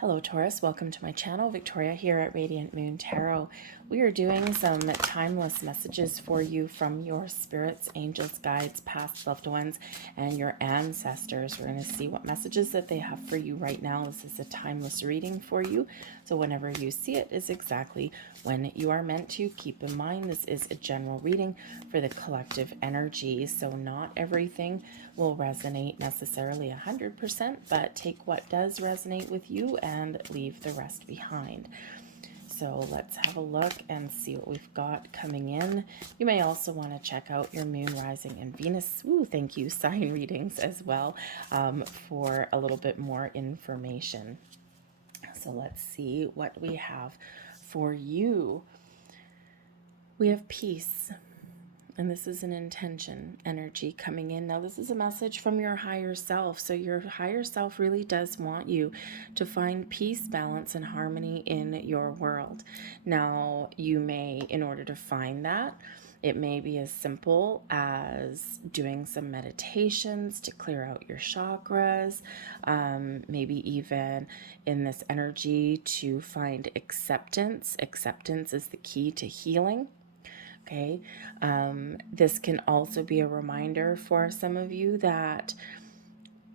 Hello Taurus, welcome to my channel. Victoria here at Radiant Moon Tarot. We are doing some timeless messages for you from your spirits, angels, guides, past loved ones, and your ancestors. We're going to see what messages that they have for you right now. This is a timeless reading for you. So whenever you see it is exactly when you are meant to. Keep in mind this is a general reading for the collective energy. So not everything will resonate necessarily 100%, but take what does resonate with you and leave the rest behind. So let's have a look and see what we've got coming in. You may also want to check out your moon, rising, and Venus. Ooh, thank you, sign readings as well, for a little bit more information. So let's see what we have for you. We have peace. And this is an intention energy coming in. Now, this is a message from your higher self. So your higher self really does want you to find peace, balance, and harmony in your world. Now, you may, in order to find that, it may be as simple as doing some meditations to clear out your chakras, maybe even in this energy to find acceptance. Acceptance is the key to healing. Okay, this can also be a reminder for some of you that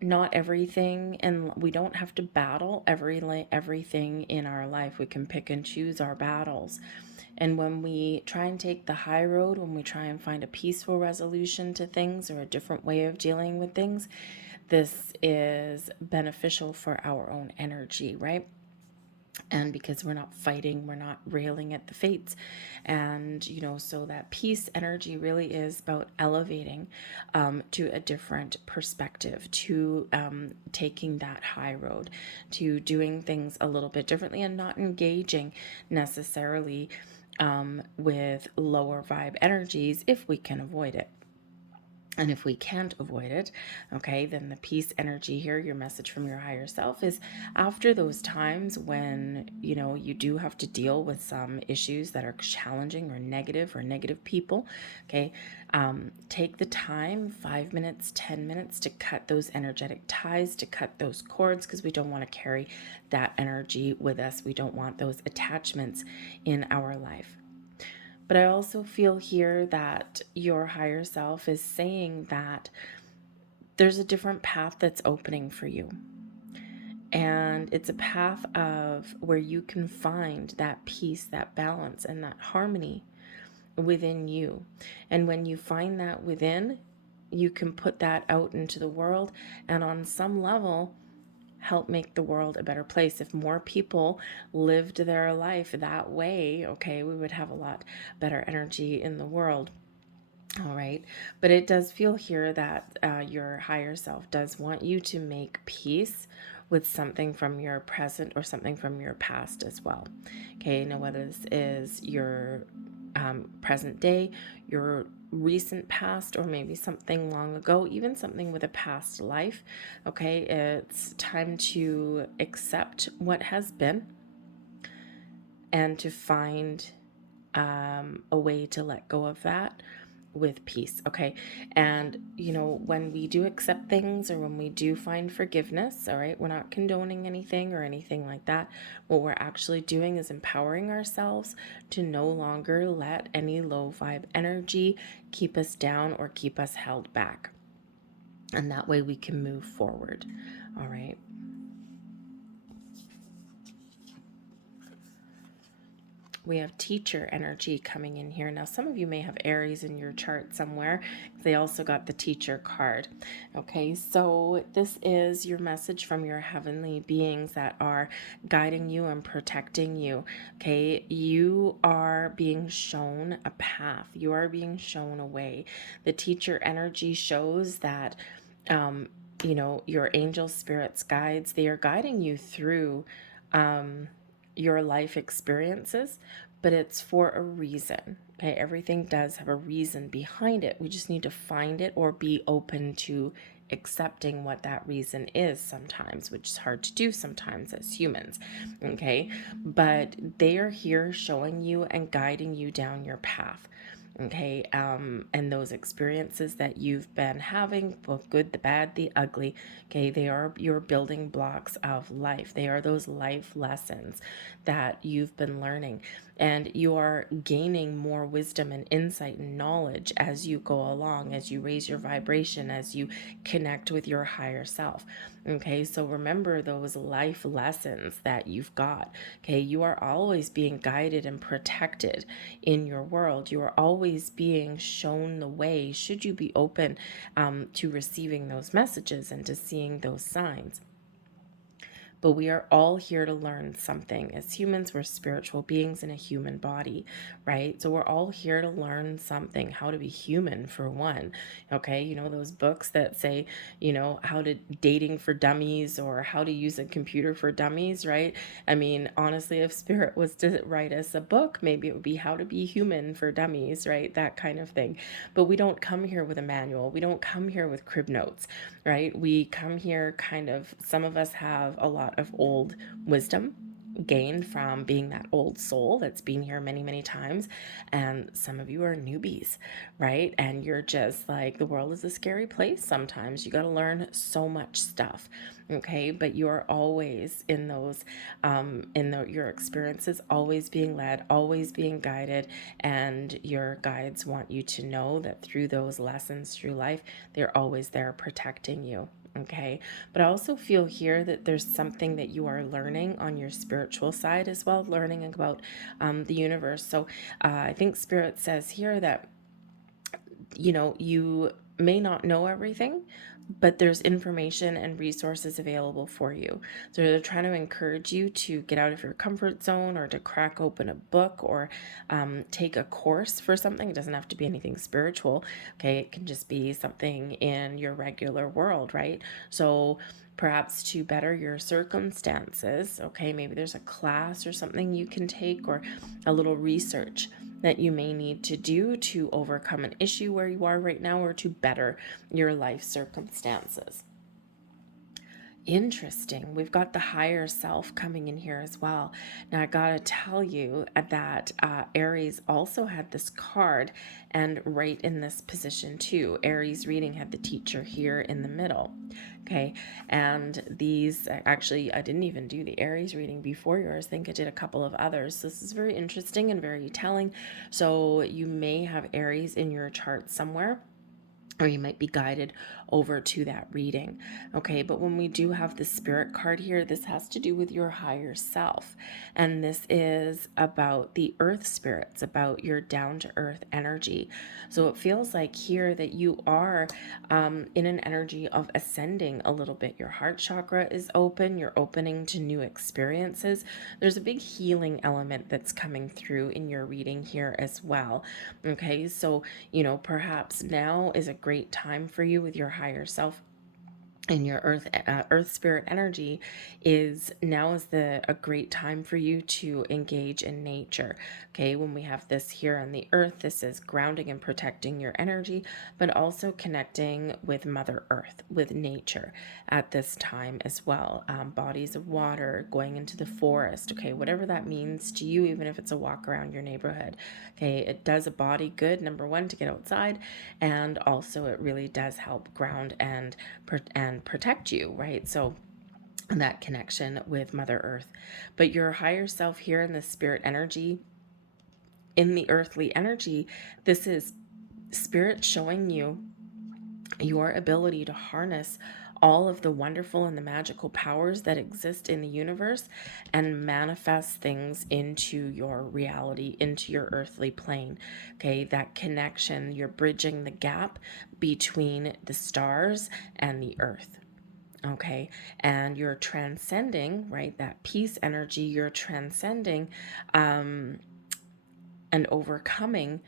not everything, and we don't have to battle everything in our life. We can pick and choose our battles. And when we try and take the high road, when we try and find a peaceful resolution to things or a different way of dealing with things, this is beneficial for our own energy, right? And because we're not fighting, we're not railing at the fates. And, so that peace energy really is about elevating to a different perspective, to taking that high road, to doing things a little bit differently and not engaging necessarily with lower vibe energies if we can avoid it. And if we can't avoid it, okay, then the peace energy here, your message from your higher self is after those times when, you do have to deal with some issues that are challenging or negative people, okay, take the time, 5 minutes, 10 minutes to cut those energetic ties, to cut those cords, because we don't want to carry that energy with us. We don't want those attachments in our life. But I also feel here that your higher self is saying that there's a different path that's opening for you. And it's a path of where you can find that peace, that balance, and that harmony within you. And when you find that within, you can put that out into the world. And on some level, help make the world a better place. If more people lived their life that way, okay, we would have a lot better energy in the world. All right. But it does feel here that your higher self does want you to make peace with something from your present or something from your past as well. Okay. Now, whether this is your present day, your recent past, or maybe something long ago, even something with a past life. Okay, it's time to accept what has been and to find a way to let go of that with peace. Okay, and when we do accept things, or when we do find forgiveness, all right, we're not condoning anything or anything like that. What we're actually doing is empowering ourselves to no longer let any low vibe energy keep us down or keep us held back, and that way we can move forward. All right. We have teacher energy coming in here. Now, some of you may have Aries in your chart somewhere. They also got the teacher card. Okay, so this is your message from your heavenly beings that are guiding you and protecting you. Okay, you are being shown a path. You are being shown a way. The teacher energy shows that, your angel spirits, guides, they are guiding you through your life experiences, but it's for a reason. Okay, everything does have a reason behind it. We just need to find it or be open to accepting what that reason is sometimes, which is hard to do sometimes as humans. Okay, but they are here showing you and guiding you down your path. Okay. And those experiences that you've been having, both good, the bad, the ugly, okay, they are your building blocks of life. They are those life lessons that you've been learning, and you are gaining more wisdom and insight and knowledge as you go along, as you raise your vibration, as you connect with your higher self. Okay, so remember those life lessons that you've got. Okay, you are always being guided and protected in your world. You are always being shown the way, should you be open to receiving those messages and to seeing those signs. But we are all here to learn something. As humans, we're spiritual beings in a human body, right? So we're all here to learn something, how to be human, for one. Okay, you know, those books that say, you know, how to dating for dummies or how to use a computer for dummies, right? I mean, honestly, if Spirit was to write us a book, maybe it would be how to be human for dummies, right? That kind of thing. But we don't come here with a manual. We don't come here with crib notes, right? We come here kind of, some of us have a lot of old wisdom gained from being that old soul that's been here many, many times. And some of you are newbies, right? And you're just like, the world is a scary place sometimes. You got to learn so much stuff. Okay. But you're always in those, your experiences, always being led, always being guided. And your guides want you to know that through those lessons through life, they're always there protecting you. Okay. But I also feel here that there's something that you are learning on your spiritual side as well, learning about the universe. So I think Spirit says here that, you know, you may not know everything, but there's information and resources available for you. So they're trying to encourage you to get out of your comfort zone, or to crack open a book, or take a course for something. It doesn't have to be anything spiritual. Okay, it can just be something in your regular world, right? So perhaps to better your circumstances, okay, maybe there's a class or something you can take, or a little research that you may need to do to overcome an issue where you are right now, or to better your life circumstances. Interesting. We've got the higher self coming in here as well. Now, I gotta tell you that Aries also had this card, and right in this position too. Aries reading had the teacher here in the middle. Okay, and these, actually, I didn't even do the Aries reading before yours. I think I did a couple of others. So this is very interesting and very telling. So you may have Aries in your chart somewhere, or you might be guided over to that reading. Okay, but when we do have the Spirit card here, this has to do with your higher self. And this is about the earth spirits, about your down to earth energy. So it feels like here that you are in an energy of ascending a little bit. Your heart chakra is open, you're opening to new experiences. There's a big healing element that's coming through in your reading here as well. Okay, so, you know, perhaps now is a great time for you with your higher self, and your earth spirit energy is now is a great time for you to engage in nature. Okay, when we have this here on the earth, this is grounding and protecting your energy, but also connecting with Mother Earth, with nature at this time as well. Bodies of water, going into the forest, okay, whatever that means to you, even if it's a walk around your neighborhood. Okay, it does a body good, number one, to get outside, and also it really does help ground and protect you, right? So that connection with Mother Earth. But your higher self here in the spirit energy, in the earthly energy, this is Spirit showing you your ability to harness all of the wonderful and the magical powers that exist in the universe, and manifest things into your reality, into your earthly plane. Okay, that connection, you're bridging the gap between the stars and the earth. Okay, and you're transcending, right? That peace energy, you're transcending and overcoming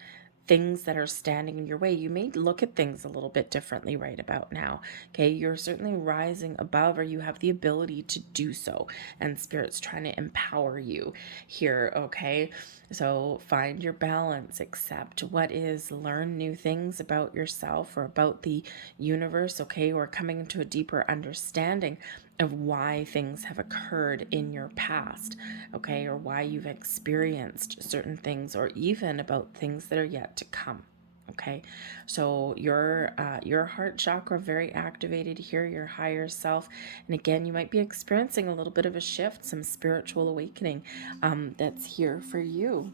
things that are standing in your way. You may look at things a little bit differently right about now. Okay, you're certainly rising above, or you have the ability to do so, and Spirit's trying to empower you here. Okay, so find your balance, accept what is, learn new things about yourself or about the universe. Okay, or coming into a deeper understanding of why things have occurred in your past, okay, or why you've experienced certain things, or even about things that are yet to come. Okay, so your heart chakra very activated here, your higher self, and again, you might be experiencing a little bit of a shift, some spiritual awakening that's here for you.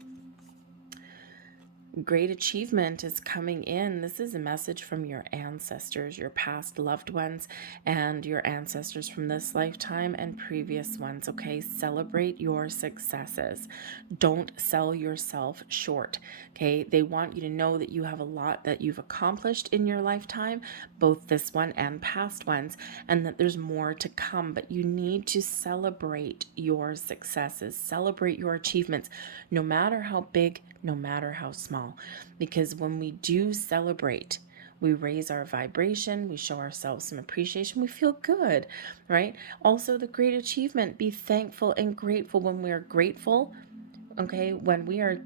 Great achievement is coming in. This is a message from your ancestors, your past loved ones, and your ancestors from this lifetime and previous ones, okay? Celebrate your successes. Don't sell yourself short, okay? They want you to know that you have a lot that you've accomplished in your lifetime, both this one and past ones, and that there's more to come, but you need to celebrate your successes, celebrate your achievements, no matter how big, no matter how small, because when we do celebrate, we raise our vibration, we show ourselves some appreciation, we feel good, right? Also, the great achievement, be thankful and grateful. When we are grateful, okay, when we are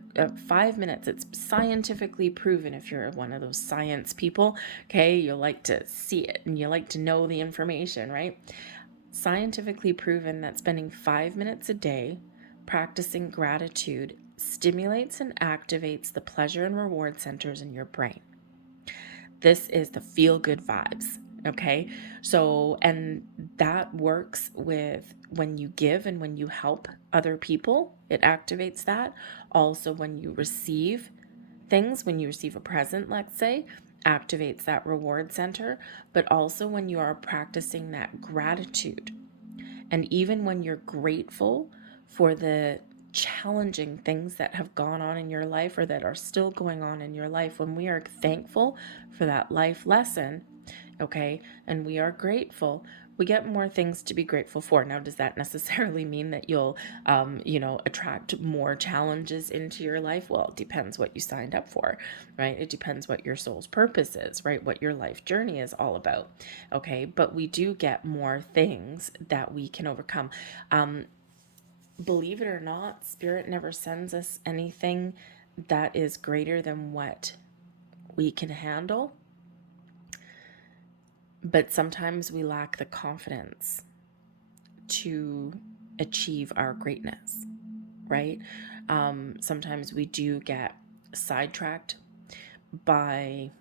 5 minutes, it's scientifically proven. If you're one of those science people, okay, you like to see it and you like to know the information, right? Scientifically proven that spending 5 minutes a day practicing gratitude stimulates and activates the pleasure and reward centers in your brain. This is the feel-good vibes, okay? So, and that works with when you give and when you help other people, it activates that. Also, when you receive things, when you receive a present, let's say, activates that reward center, but also when you are practicing that gratitude. And even when you're grateful for the challenging things that have gone on in your life or that are still going on in your life, when we are thankful for that life lesson, okay, and we are grateful, we get more things to be grateful for. Now, does that necessarily mean that you'll, attract more challenges into your life? Well, it depends what you signed up for, right? It depends what your soul's purpose is, right? What your life journey is all about, okay? But we do get more things that we can overcome. Believe it or not, Spirit never sends us anything that is greater than what we can handle. But sometimes we lack the confidence to achieve our greatness, right? Sometimes we do get sidetracked by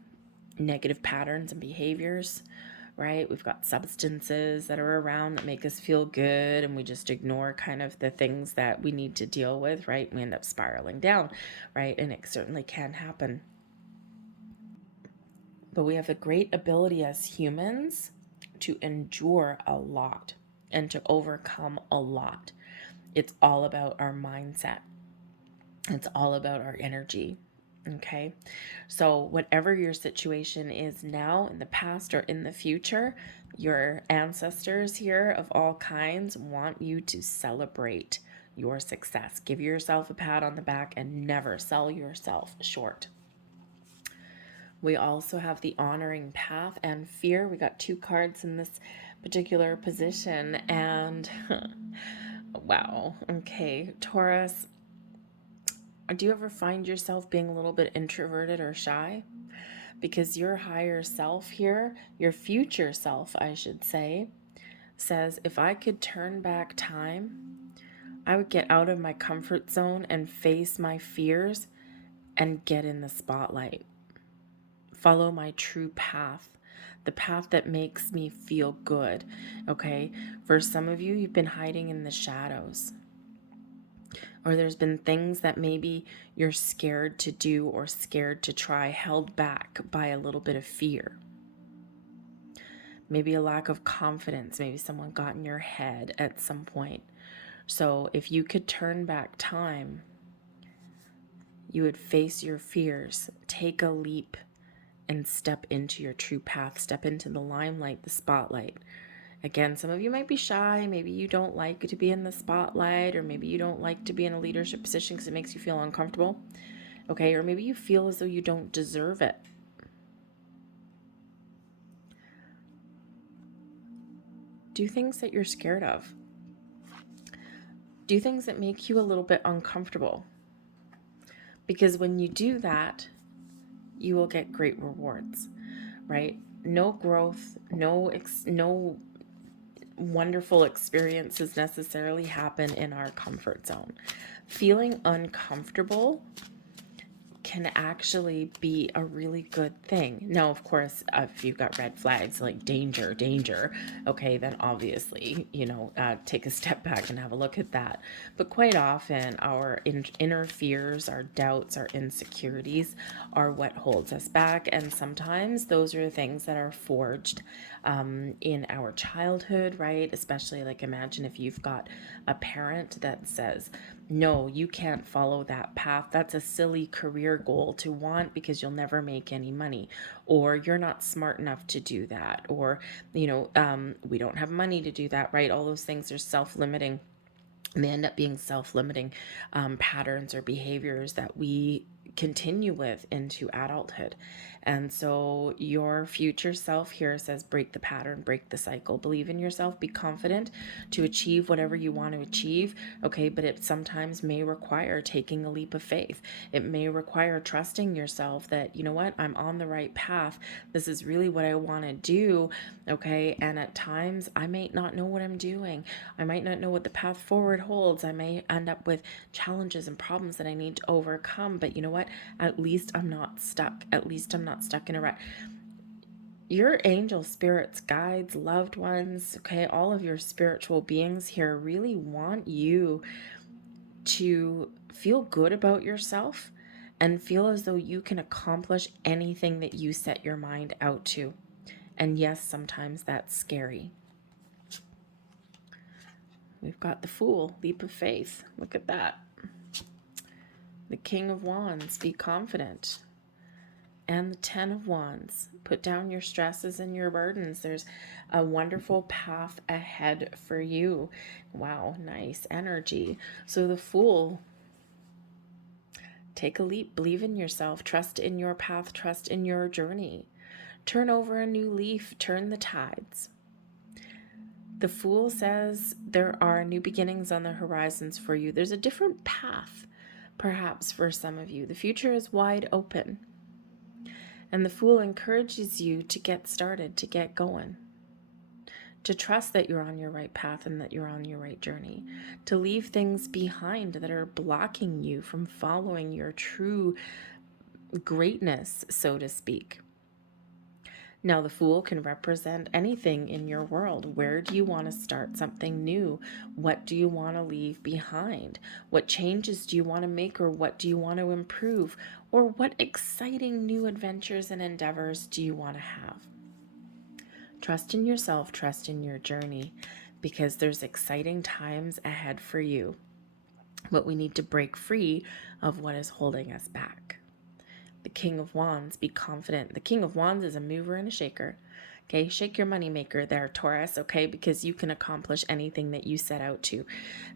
negative patterns and behaviors, right? We've got substances that are around that make us feel good, and we just ignore kind of the things that we need to deal with, right? We end up spiraling down, right? And it certainly can happen. But we have a great ability as humans to endure a lot and to overcome a lot. It's all about our mindset. It's all about our energy. Okay. So whatever your situation is now, in the past or in the future, your ancestors here of all kinds want you to celebrate your success. Give yourself a pat on the back and never sell yourself short. We also have the honoring path and fear. We got 2 cards in this particular position, and wow. Okay, Taurus, do you ever find yourself being a little bit introverted or shy? Because your higher self here, your future self, I should say, says, if I could turn back time, I would get out of my comfort zone and face my fears and get in the spotlight. Follow my true path, the path that makes me feel good, okay? For some of you, you've been hiding in the shadows. Or there's been things that maybe you're scared to do or scared to try, held back by a little bit of fear. Maybe a lack of confidence. Maybe someone got in your head at some point. So if you could turn back time, you would face your fears, take a leap, and step into your true path, step into the limelight, the spotlight. Again, some of you might be shy. Maybe you don't like to be in the spotlight, or maybe you don't like to be in a leadership position because it makes you feel uncomfortable. Okay, or maybe you feel as though you don't deserve it. Do things that you're scared of. Do things that make you a little bit uncomfortable. Because when you do that, you will get great rewards, right? No growth, no wonderful experiences necessarily happen in our comfort zone. Feeling uncomfortable can actually be a really good thing. Now, of course, if you've got red flags like danger, danger, okay, then obviously, take a step back and have a look at that. But quite often, our inner fears, our doubts, our insecurities are what holds us back. And sometimes those are things that are forged in our childhood, right? Especially, like, imagine if you've got a parent that says, no, you can't follow that path. That's a silly career goal to want because you'll never make any money, or you're not smart enough to do that, or, we don't have money to do that, right? All those things are self-limiting. And they end up being self-limiting patterns or behaviors that we continue with into adulthood. And so your future self here says, break the pattern, break the cycle, believe in yourself, be confident to achieve whatever you want to achieve. Okay. But it sometimes may require taking a leap of faith. It may require trusting yourself that, you know what, I'm on the right path. This is really what I want to do. Okay. And at times I may not know what I'm doing. I might not know what the path forward holds. I may end up with challenges and problems that I need to overcome. But you know what? At least I'm not stuck. At least I'm not stuck in a rut. Your angel spirits, guides, loved ones, okay, all of your spiritual beings here really want you to feel good about yourself and feel as though you can accomplish anything that you set your mind out to. And yes, sometimes that's scary. We've got the Fool, leap of faith. Look at that. The King of Wands, be confident. And the 10 of Wands, put down your stresses and your burdens. There's a wonderful path ahead for you. Wow, nice energy. So the Fool, take a leap, believe in yourself, trust in your path, trust in your journey. Turn over a new leaf, turn the tides. The Fool says there are new beginnings on the horizons for you. There's a different path, perhaps, for some of you. The future is wide open. And the Fool encourages you to get started, to get going, to trust that you're on your right path and that you're on your right journey, to leave things behind that are blocking you from following your true greatness, so to speak. Now, the Fool can represent anything in your world. Where do you want to start something new? What do you want to leave behind? What changes do you want to make, or what do you want to improve? Or what exciting new adventures and endeavors do you want to have? Trust in yourself, trust in your journey, because there's exciting times ahead for you. But we need to break free of what is holding us back. The King of Wands, be confident. The King of Wands is a mover and a shaker. Okay, shake your money maker there, Taurus, okay, because you can accomplish anything that you set out to.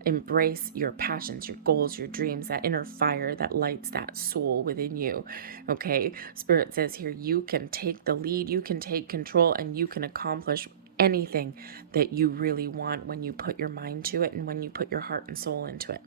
Embrace your passions, your goals, your dreams, that inner fire that lights that soul within you, okay? Spirit says here, you can take the lead, you can take control, and you can accomplish anything that you really want when you put your mind to it and when you put your heart and soul into it.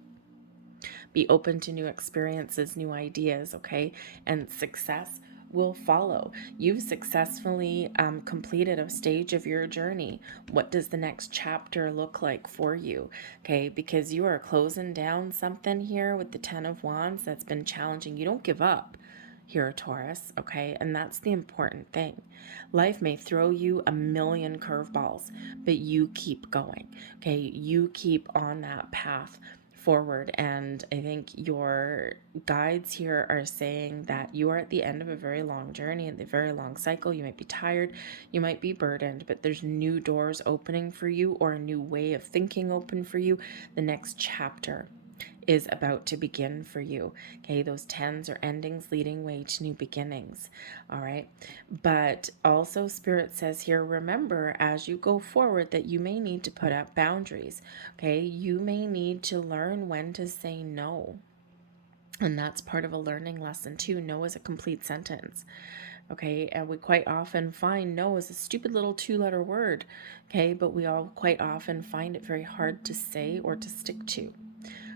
Be open to new experiences, new ideas, okay? And success will follow. You've successfully completed a stage of your journey. What does the next chapter look like for you? Okay, because you are closing down something here with the 10 of Wands that's been challenging. You don't give up here, Taurus, okay? And that's the important thing. Life may throw you a million curveballs, but you keep going, okay? You keep on that path forward. And I think your guides here are saying that you are at the end of a very long journey, and a very long cycle. You might be tired, you might be burdened, but there's new doors opening for you, or a new way of thinking open for you. The next chapter is about to begin for you. Okay, those 10s are endings leading way to new beginnings. All right. But also Spirit says here, remember as you go forward that you may need to put up boundaries. Okay, you may need to learn when to say no. And that's part of a learning lesson too. No is a complete sentence. Okay, and we quite often find no is a stupid little 2-letter word. Okay, but we all quite often find it very hard to say or to stick to.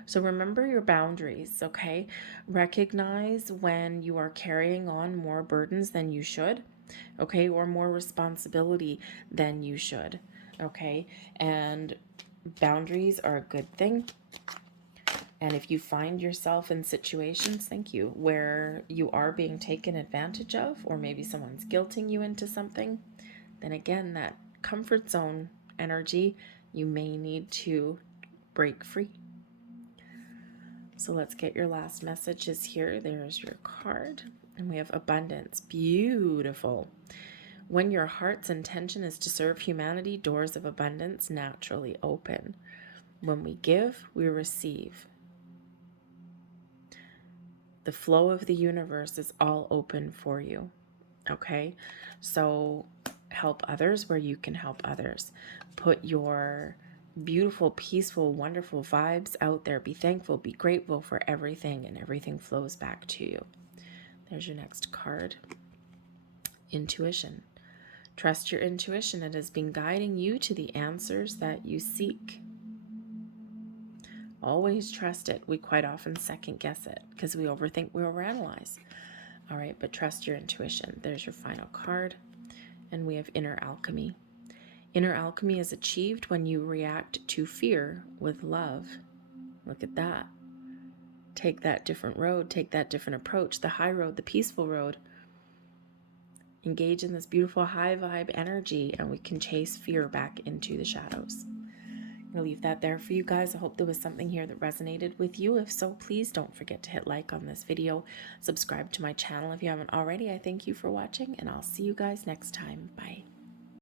So remember your boundaries, okay? Recognize when you are carrying on more burdens than you should, okay? Or more responsibility than you should, okay? And boundaries are a good thing. And if you find yourself in situations, thank you, where you are being taken advantage of, or maybe someone's guilting you into something, then again, that comfort zone energy, you may need to break free. So let's get your last messages here. There's your card. And we have abundance. Beautiful. When your heart's intention is to serve humanity, doors of abundance naturally open. When we give, we receive. The flow of the universe is all open for you. Okay? So help others where you can help others. Put your beautiful, peaceful, wonderful vibes out there. Be thankful, be grateful for everything, and everything flows back to you. There's your next card. Intuition. Trust your intuition. It has been guiding you to the answers that you seek. Always trust it. We quite often second guess it because we overthink, we overanalyze. All right, but trust your intuition. There's your final card. And we have inner alchemy. Inner alchemy is achieved when you react to fear with love. Look at that. Take that different road, take that different approach, the high road, the peaceful road. Engage in this beautiful high vibe energy, and we can chase fear back into the shadows. I'll leave that there for you guys. I hope there was something here that resonated with you. If so, please don't forget to hit like on this video. Subscribe to my channel if you haven't already. I thank you for watching, and I'll see you guys next time. Bye.